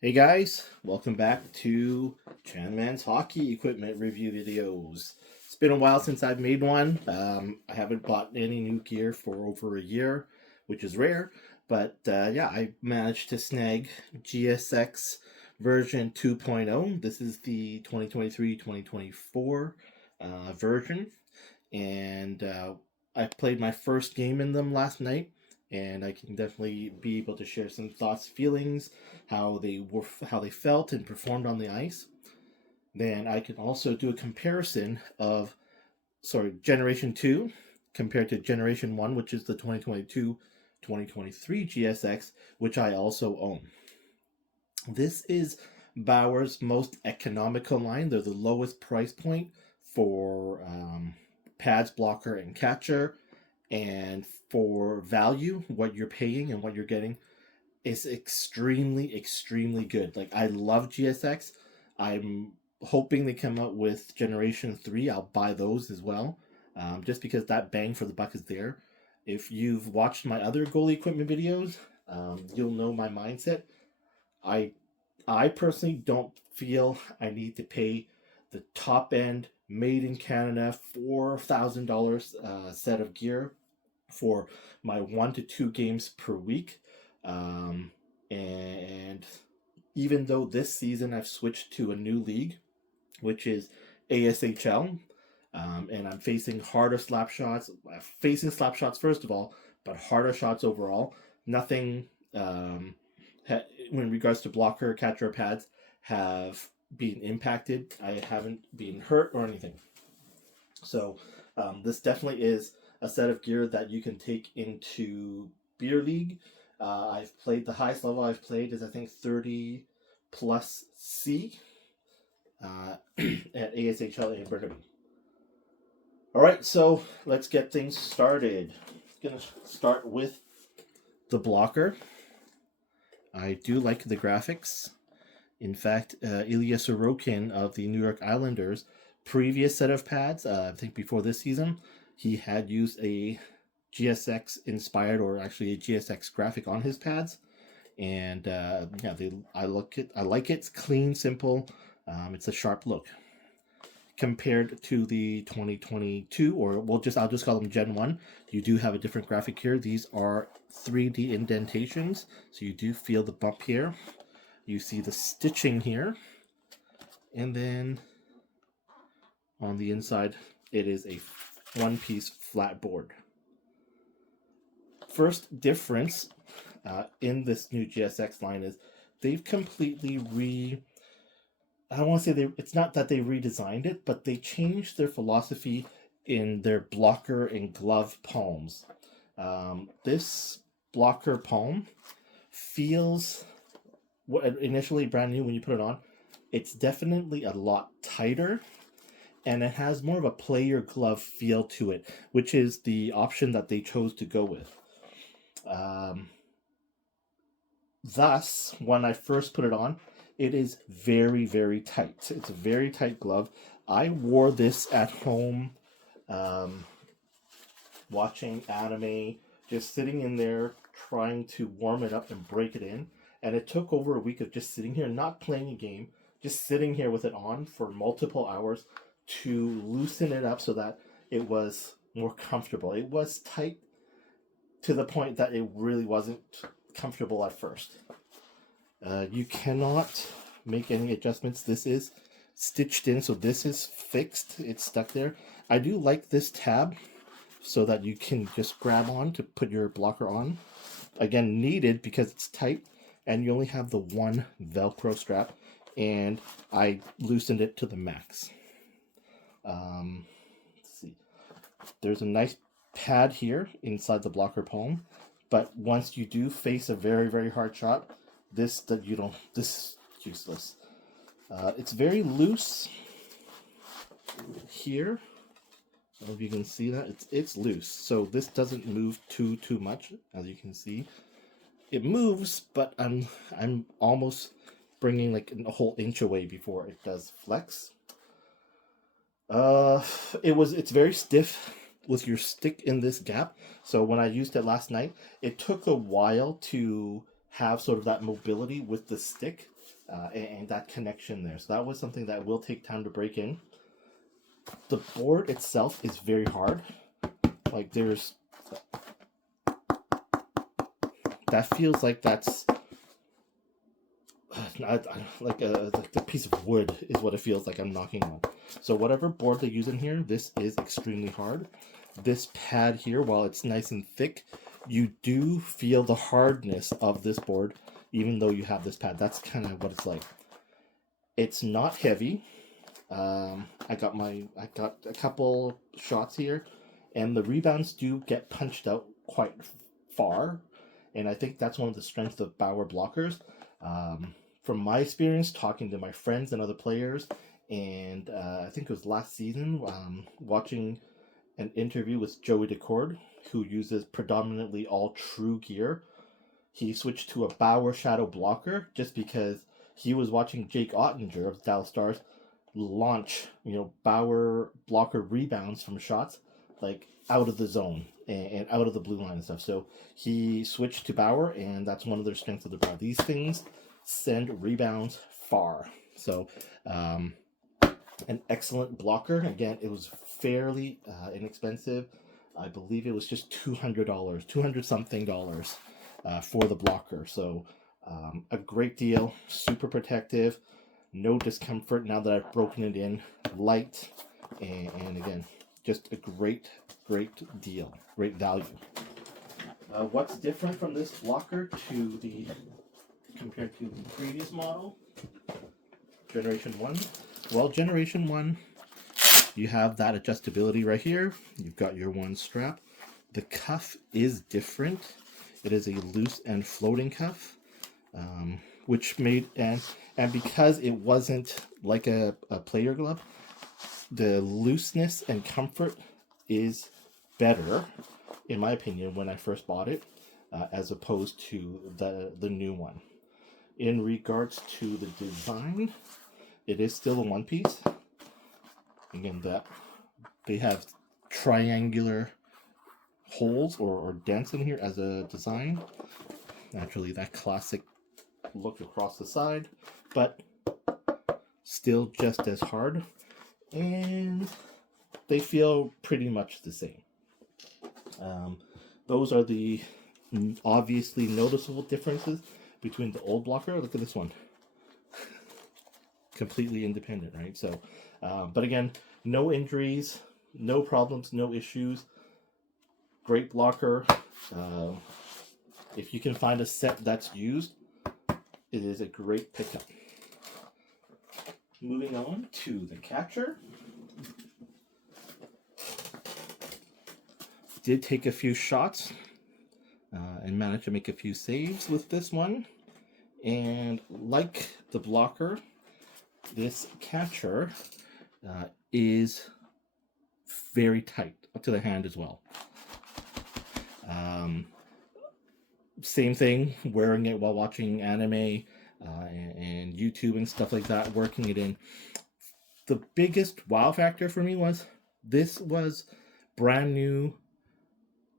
Hey guys, welcome back to Chanman's Hockey Equipment Review videos. It's been a while since I've made one. I haven't bought any new gear for over a year, which is rare. But yeah, I managed to snag GSX version 2.0. This is the 2023-2024 version. And I played my first game in them last night, and I can definitely be able to share some thoughts, feelings, how they felt and performed on the ice. Then I can also do a comparison of Generation 2 compared to Generation 1, which is the 2022-2023 GSX, which I also own. This is Bauer's most economical line. They're the lowest price point for pads, blocker, and catcher. And for value, what you're paying and what you're getting is extremely, extremely good. Like, I love GSX. I'm hoping they come out with Generation 3. I'll buy those as well, just because that bang for the buck is there. If you've watched my other goalie equipment videos, you'll know my mindset. I I personally don't feel I need to pay the top end made in Canada $4,000 set of gear for my 1 to 2 games per week. Um, and even though this season I've switched to a new league, which is ASHL, and I'm facing harder slap shots, facing slap shots first of all, but harder shots overall. Nothing in regards to blocker, catcher, pads have been impacted. I haven't been hurt or anything. So this definitely is a set of gear that you can take into beer league. I've played the highest level I've played is I think 30 plus C at ASHL in Burnaby. All right, so let's get things started. I'm gonna start with the blocker. I do like the graphics. In fact, Ilya Sorokin of the New York Islanders' previous set of pads, I think before this season, he had used a GSX inspired, or actually a GSX graphic on his pads, and yeah, I like it. It's clean, simple. It's a sharp look. Compared to the 2022, or I'll just call them Gen 1, you do have a different graphic here. These are 3D indentations, so you do feel the bump here. You see the stitching here, and then on the inside, it is a one-piece flat board. First difference in this new GSX line is they've completely I don't want to say it's not that they redesigned it, but they changed their philosophy in their blocker and glove palms. This blocker palm feels initially brand new when you put it on. It's definitely a lot tighter, and it has more of a player glove feel to it, which is the option that they chose to go with. Thus, when I first put it on, it is very, very tight. It's a very tight glove. I wore this at home, watching anime, just sitting in there trying to warm it up and break it in. And it took over a week of just sitting here, not playing a game, just sitting here with it on for multiple hours to loosen it up so that it was more comfortable. It was tight to the point that it really wasn't comfortable at first. You cannot make any adjustments. This is stitched in, so this is fixed. It's stuck there. I do like this tab so that you can just grab on to put your blocker on. Again, needed because it's tight, and you only have the one Velcro strap, and I loosened it to the max. Let's see. There's a nice pad here inside the blocker palm, but once you do face a very, very hard shot, this is useless. It's very loose here. I don't know if you can see that. It's loose, so this doesn't move too much, as you can see. It moves, but I'm almost bringing like a whole inch away before it does flex. It's very stiff with your stick in this gap. So when I used it last night, it took a while to have sort of that mobility with the stick and that connection there. So that was something that will take time to break in. The board itself is very hard. Like there's, that feels like that's like a piece of wood is what it feels like I'm knocking on. So whatever board they use in here, this is extremely hard. This pad here, while it's nice and thick, you do feel the hardness of this board, even though you have this pad. That's kind of what it's like. It's not heavy. I got a couple shots here, and the rebounds do get punched out quite far, and I think that's one of the strengths of Bauer blockers. From my experience talking to my friends and other players, and I think it was last season, watching an interview with Joey Decord, who uses predominantly all true gear. He switched to a Bauer Shadow blocker just because he was watching Jake Ottinger of the Dallas Stars launch, Bauer blocker rebounds from shots like out of the zone and out of the blue line and stuff. So he switched to Bauer, and that's one of their strengths of the Bauer. These things send rebounds far. So an excellent blocker. Again, it was fairly inexpensive. I believe it was just $200, $200 something for the blocker. So a great deal, super protective, no discomfort now that I've broken it in, light, and again, just a great deal, great value. What's different from this blocker compared to the previous model, Generation 1? Well, Generation 1, you have that adjustability right here. You've got your one strap. The cuff is different. It is a loose and floating cuff, which made, and because it wasn't like a player glove, the looseness and comfort is better, in my opinion, when I first bought it, as opposed to the new one. In regards to the design, it is still a one piece. Again, that they have triangular holes or dents in here as a design. Naturally, that classic look across the side, but still just as hard, and they feel pretty much the same. Those are the obviously noticeable differences between the old blocker. Look at this one. Completely independent, right? So, but again, no injuries, no problems, no issues. Great blocker. If you can find a set that's used, it is a great pickup. Moving on to the catcher. Did take a few shots and managed to make a few saves with this one. And like the blocker, this catcher is very tight up to the hand as well. Same thing, wearing it while watching anime and YouTube and stuff like that, working it in. The biggest wow factor for me was this was brand new,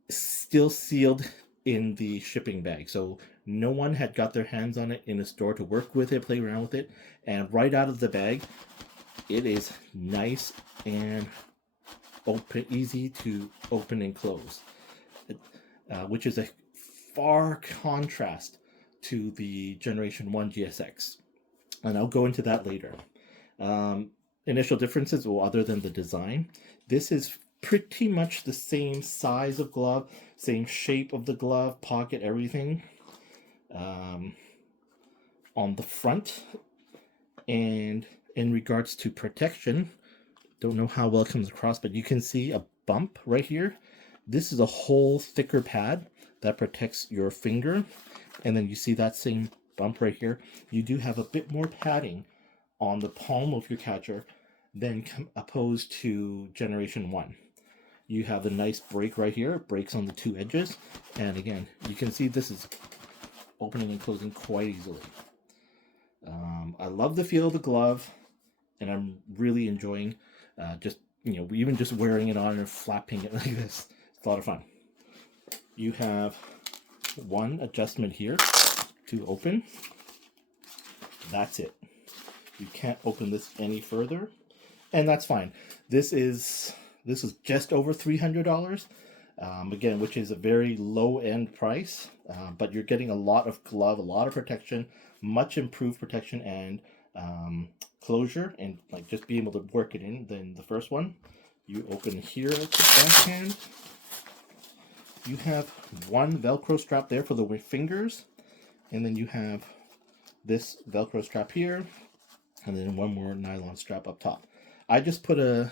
still sealed in the shipping bag. So no one had got their hands on it in a store to work with it, play around with it. And right out of the bag, it is nice and open, easy to open and close, which is a far contrast to the Generation 1 GSX. And I'll go into that later. Initial differences, well, other than the design, this is pretty much the same size of glove, same shape of the glove, pocket, everything on the front. And in regards to protection, don't know how well it comes across, but you can see a bump right here. This is a whole thicker pad that protects your finger. And then you see that same bump right here. You do have a bit more padding on the palm of your catcher than opposed to Generation 1. You have a nice break right here. It breaks on the two edges. And again, you can see this is opening and closing quite easily. I love the feel of the glove, and I'm really enjoying even just wearing it on and flapping it like this. It's a lot of fun. You have one adjustment here to open. That's it. You can't open this any further, and that's fine. This is just over $300. Again, which is a very low-end price, but you're getting a lot of glove, a lot of protection, much improved protection and closure, and like just being able to work it in. Then the first one, you open here at the backhand. You have one Velcro strap there for the fingers, and then you have this Velcro strap here, and then one more nylon strap up top. I just put a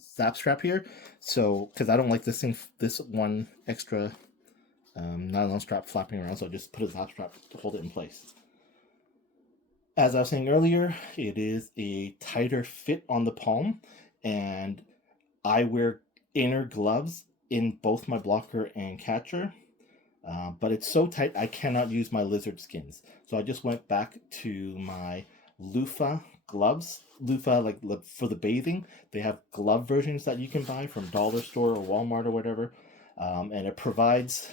zap strap here, so because I don't like this one extra nylon strap flapping around, so I just put a zap strap to hold it in place. As I was saying earlier, it is a tighter fit on the palm, and I wear inner gloves in both my blocker and catcher, but it's so tight I cannot use my lizard skins. So I just went back to my loofah gloves. Loofah, like for the bathing, they have glove versions that you can buy from Dollar Store or Walmart or whatever, and it provides,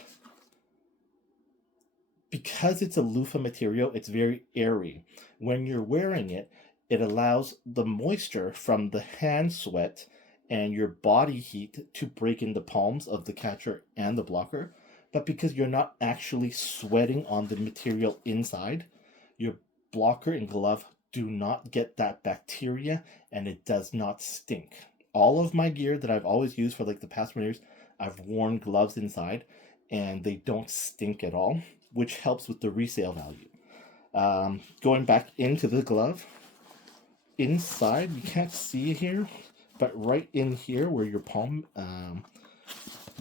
because it's a loofah material, it's very airy. When you're wearing it, it allows the moisture from the hand sweat and your body heat to break in the palms of the catcher and the blocker. But because you're not actually sweating on the material inside, your blocker and glove do not get that bacteria, and it does not stink. All of my gear that I've always used for like the past years, I've worn gloves inside, and they don't stink at all, which helps with the resale value. Going back into the glove, inside, you can't see it here, but right in here where your palm,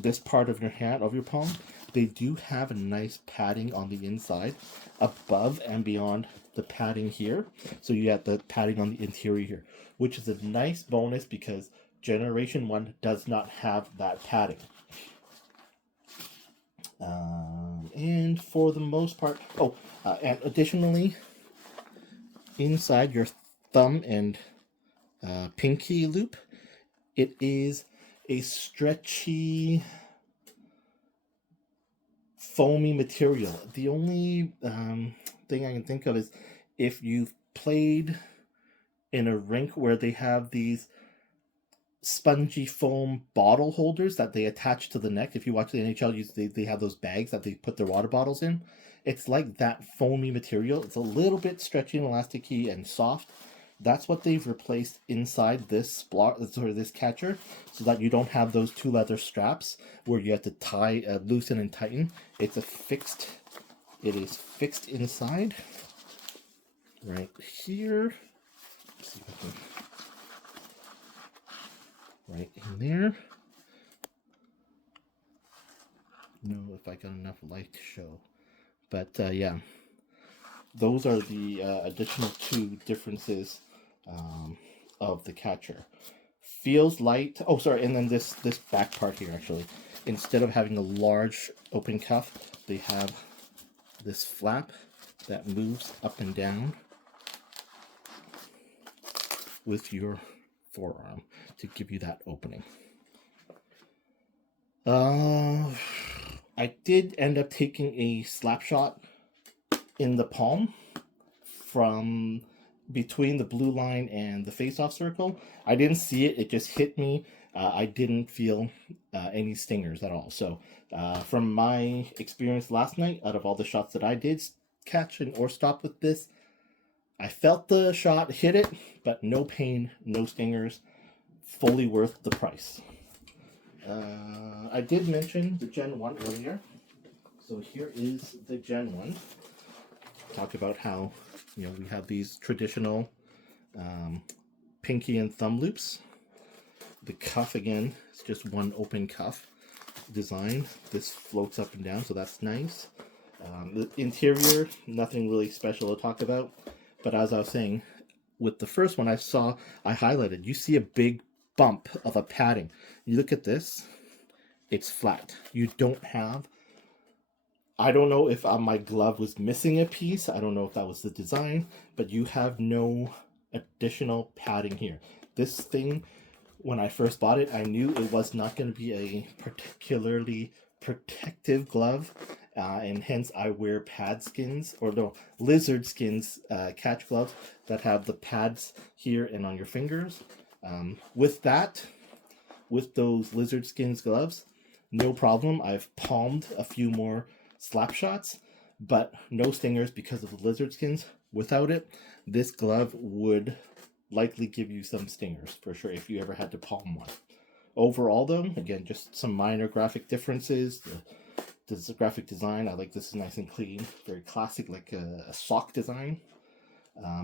this part of your hand, of your palm, they do have a nice padding on the inside, above and beyond the padding here. So you have the padding on the interior here, which is a nice bonus because Generation 1 does not have that padding. And for the most part, and additionally, inside your thumb and pinky loop, it is a stretchy, foamy material. The only thing I can think of is if you've played in a rink where they have these spongy foam bottle holders that they attach to the neck. If you watch the NHL, they have those bags that they put their water bottles in. It's like that foamy material. It's a little bit stretchy and elasticy and soft. That's what they've replaced inside this this catcher, so that you don't have those two leather straps where you have to tie, loosen and tighten. It is fixed inside right here. Let's see if I can, right in there. Know if I got enough light to show, but yeah, those are the additional two differences of the catcher. Feels light. Oh, sorry, and then this back part here, actually, instead of having a large open cuff, they have this flap that moves up and down with your forearm to give you that opening. I did end up taking a slap shot in the palm from between the blue line and the face-off circle. I didn't see it. It just hit me. I didn't feel any stingers at all. So from my experience last night, out of all the shots that I did catch or stop with this, I felt the shot, hit it, but no pain, no stingers, fully worth the price. I did mention the Gen 1 earlier. So here is the Gen 1. Talk about how, we have these traditional pinky and thumb loops. The cuff, again, it's just one open cuff design. This floats up and down, so that's nice. The interior, nothing really special to talk about. But as I was saying, with the first one I highlighted, you see a big bump of a padding. You look at this, it's flat. You don't have, I don't know if my glove was missing a piece. I don't know if that was the design, but you have no additional padding here. This thing, when I first bought it, I knew it was not going to be a particularly protective glove, and hence I wear pad skins, or no, lizard skins catch gloves that have the pads here and on your fingers. With those lizard skins gloves, no problem. I've palmed a few more slap shots, but no stingers because of the lizard skins. Without it, this glove would likely give you some stingers for sure if you ever had to palm one. Overall, though, again, just some minor graphic differences. The graphic design, I like this is nice and clean, very classic, like a sock design.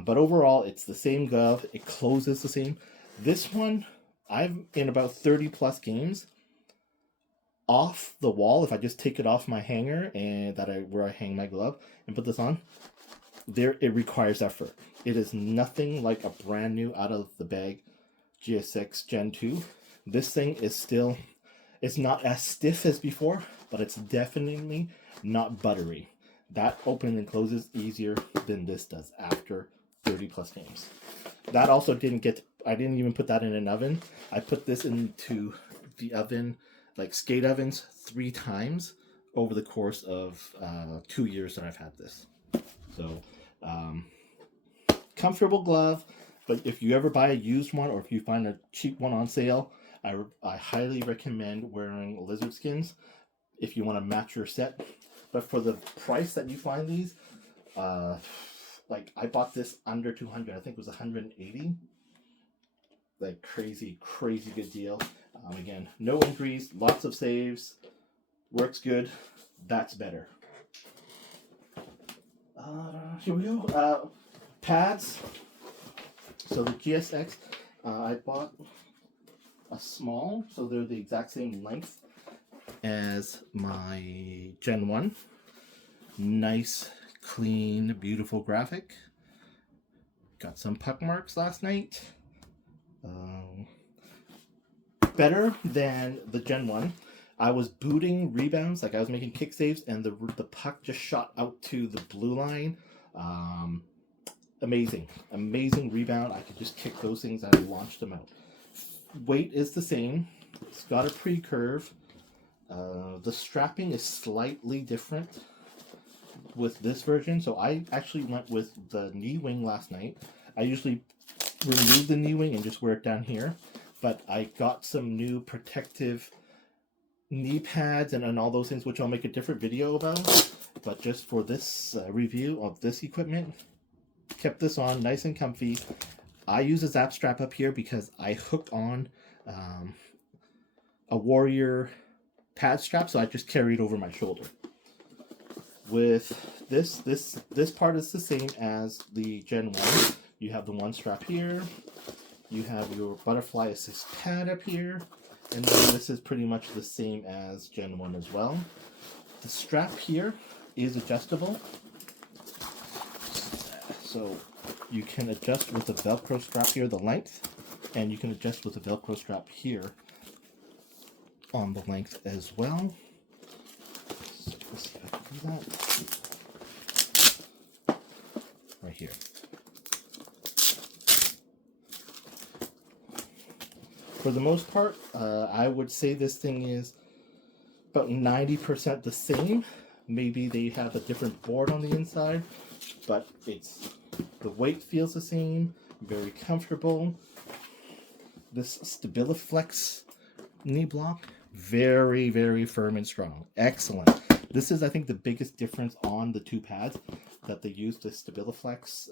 But overall, it's the same glove. It closes the same. This one, I've in about 30 plus games off the wall. If I just take it off my hanger and where I hang my glove and put this on, it requires effort. It is nothing like a brand new out of the bag GSX Gen 2. This thing is still, it's not as stiff as before, but it's definitely not buttery. That opens and closes easier than this does after 30 plus games. That also I didn't even put that in an oven. I put this into the oven, like skate ovens, 3 times over the course of 2 years that I've had this. So, comfortable glove, but if you ever buy a used one or if you find a cheap one on sale, I highly recommend wearing lizard skins if you want to match your set. But for the price that you find these, like I bought this under 200. I think it was 180. Like crazy good deal. Again, no injuries, lots of saves, works good. That's better. Here we go. Pads. So the GSX, I bought a small, so they're the exact same length as my Gen 1. Nice, clean, beautiful graphic. Got some puck marks last night. Better than the Gen 1. I was booting rebounds, like I was making kick saves, and the puck just shot out to the blue line. Amazing rebound. I could just kick those things and I launched them out. Weight is the same. It's got a pre-curve. The strapping is slightly different with this version. So I actually went with the knee wing last night. I usually remove the knee wing and just wear it down here. But I got some new protective knee pads and all those things, which I'll make a different video about. But just for this review of this equipment, kept this on nice and comfy. I use a zap strap up here because I hooked on a Warrior pad strap, so I just carry it over my shoulder. With this part is the same as the Gen 1. You have the one strap here. You have your butterfly assist pad up here. And then this is pretty much the same as Gen 1 as well. The strap here is adjustable. So you can adjust with the Velcro strap here, the length, and you can adjust with the Velcro strap here on the length as well. So let's see if I can do that. Right here. For the most part, I would say this thing is about 90% the same. Maybe they have a different board on the inside, but the weight feels the same, very comfortable. This Stabiliflex knee block, very firm and strong. Excellent. This is, I think, the biggest difference on the two pads, that they use the Stabiliflex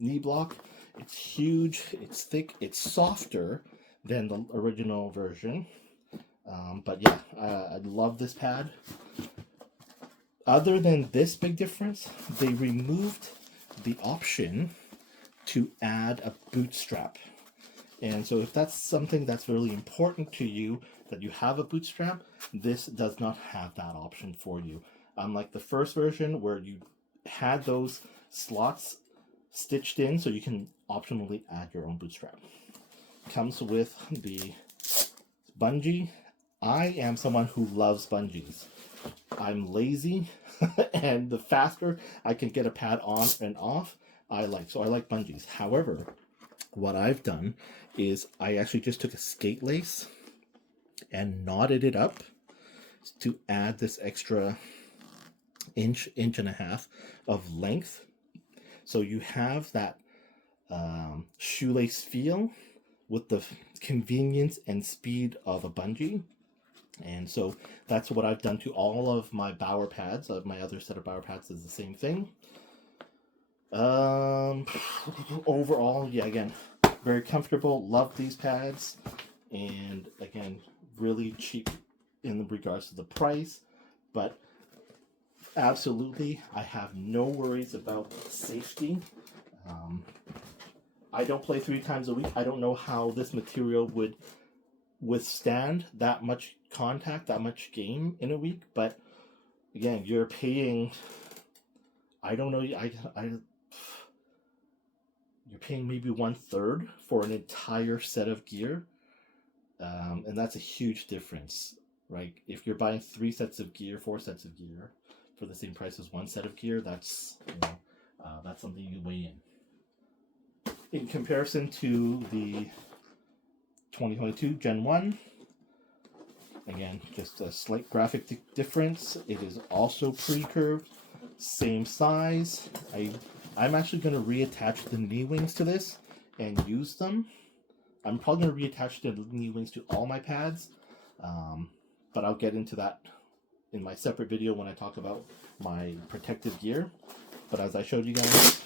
knee block. It's huge, it's thick, it's softer than the original version. But yeah, I love this pad. Other than this big difference, they removed the option to add a boot strap. And so if that's something that's really important to you, that you have a boot strap, this does not have that option for you. Unlike the first version where you had those slots stitched in so you can optionally add your own boot strap. Comes with the bungee. I am someone who loves bungees. I'm lazy, and the faster I can get a pad on and off, I like bungees. However, what I've done is I actually just took a skate lace and knotted it up to add this extra inch and a half of length. So you have that shoelace feel with the convenience and speed of a bungee. And so that's what I've done to all of my Bauer pads. My other set of Bauer pads is the same thing. Overall, yeah, again, very comfortable. Love these pads. And again, really cheap in regards to the price. But absolutely, I have no worries about safety. I don't play 3 times a week. I don't know how this material would withstand that much contact, that much game in a week. But again, you're paying, I don't know, you're paying maybe 1/3 for an entire set of gear. And that's a huge difference, right? If you're buying 3 sets of gear, 4 sets of gear for the same price as 1 set of gear, that's, that's something you weigh in. In comparison to the 2022 Gen 1, again, just a slight graphic difference. It is also pre-curved, same size. I'm actually going to reattach the knee wings to this and use them. I'm probably going to reattach the knee wings to all my pads, but I'll get into that in my separate video when I talk about my protective gear. But as I showed you guys,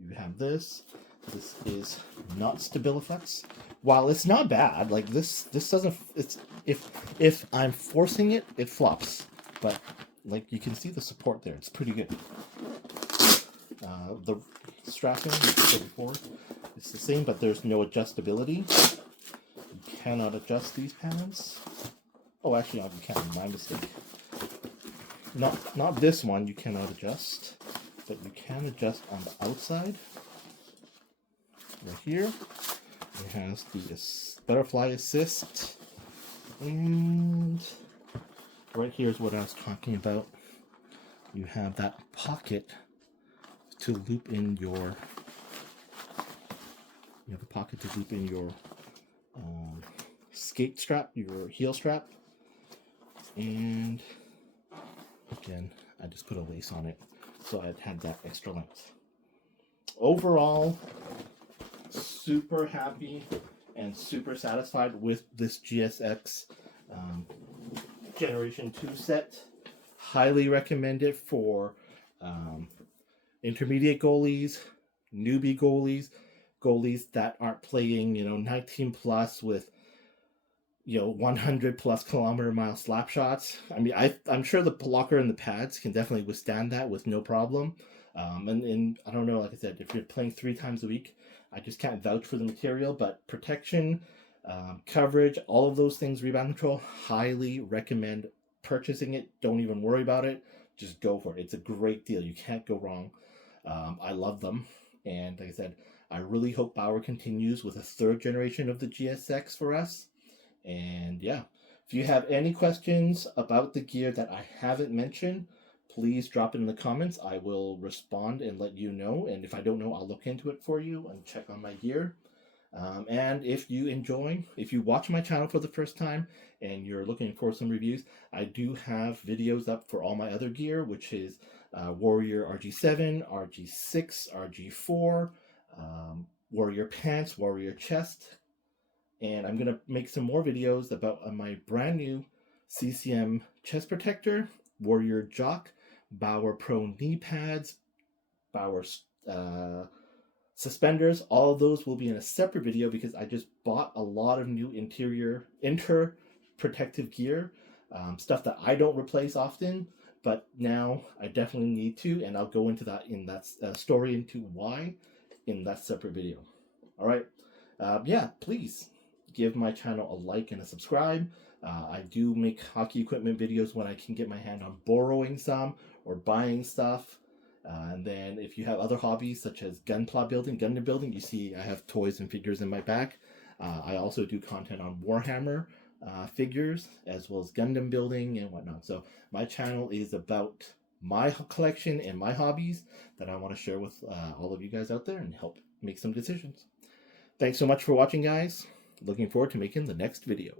you have this. This is not Stabiliflex. While it's not bad, like this doesn't. It's if I'm forcing it, it flops. But like you can see the support there. It's pretty good. The strapping, like I said before, it's the same, but there's no adjustability. You cannot adjust these pads. Oh, actually, no, you can. My mistake. Not this one. You cannot adjust, but you can adjust on the outside. Right here, it has the butterfly assist, and right here is what I was talking about. You have that pocket to loop in your. You have a pocket to loop in your skate strap, your heel strap, and again, I just put a lace on it, so I had that extra length. Overall, super happy and super satisfied with this GSX Generation 2 set. Highly recommend it for intermediate goalies, newbie goalies that aren't playing, 19 plus with 100 plus kilometer-mile slap shots. I mean, I'm sure the blocker and the pads can definitely withstand that with no problem. And I don't know, like I said, if you're playing 3 times a week, I just can't vouch for the material, but protection, coverage, all of those things, rebound control, highly recommend purchasing it. Don't even worry about it. Just go for it. It's a great deal. You can't go wrong. I love them. And like I said, I really hope Bauer continues with a 3rd generation of the GSX for us. And yeah, if you have any questions about the gear that I haven't mentioned, please drop it in the comments. I will respond and let you know. And if I don't know, I'll look into it for you and check on my gear. And if you watch my channel for the first time and you're looking for some reviews, I do have videos up for all my other gear, which is Warrior RG7, RG6, RG4, Warrior Pants, Warrior Chest. And I'm going to make some more videos about my brand new CCM chest protector, Warrior Jock, Bauer Pro knee pads, Bauer suspenders. All of those will be in a separate video because I just bought a lot of new inter protective gear, stuff that I don't replace often, but now I definitely need to, and I'll go into that in that story into why in that separate video. All right. Yeah, please give my channel a like and a subscribe. I do make hockey equipment videos when I can get my hand on borrowing some or buying stuff. And then if you have other hobbies such as Gundam building, you see I have toys and figures in my back. I also do content on Warhammer figures as well as Gundam building and whatnot. So my channel is about my collection and my hobbies that I want to share with all of you guys out there and help make some decisions. Thanks so much for watching, guys. Looking forward to making the next video.